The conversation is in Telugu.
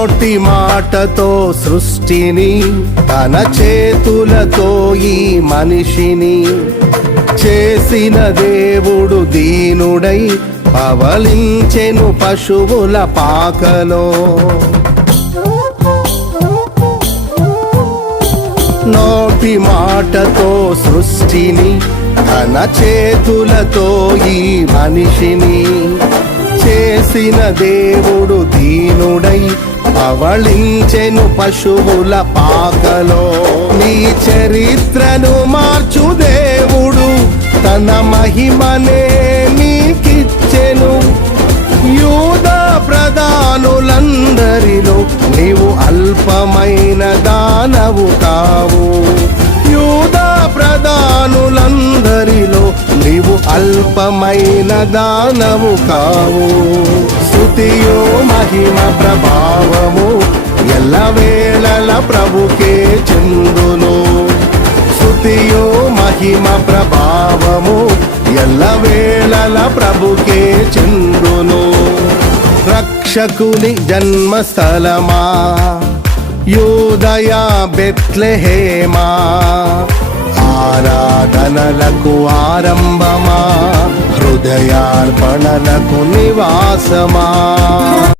నోటి మాటతో సృష్టిని, తన చేతులతో ఈ మనిషిని చేసిన దేవుడు దీనుడై పవలించెను పశువుల పాకలో. నోటి మాటతో సృష్టిని, తన చేతులతో ఈ మనిషిని చేసిన దేవుడు దీనుడై పవళించెను పశువుల పాకలో. నీ చరిత్రను మార్చు దేవుడు తన మహిమనే నీకిచ్చెను. యూదా ప్రధానులందరిలో నీవు అల్పమైన దానవు కావు. యూదా ప్రధానులందరిలో నీవు అల్పమైన దానవు కావు. స్తుతియో మహిమ ప్రభావము ఎల్లవేళల ప్రభుకే చెందును. స్తుతియో మహిమ ప్రభావము ఎల్లవేళల ప్రభుకే చెందును. రక్షకుని జన్మస్థలమా యూదయ బెత్లెహేమా, ఆరాధనలకు ఆరంభమా, హృదయార్పణలకు నివాసమా.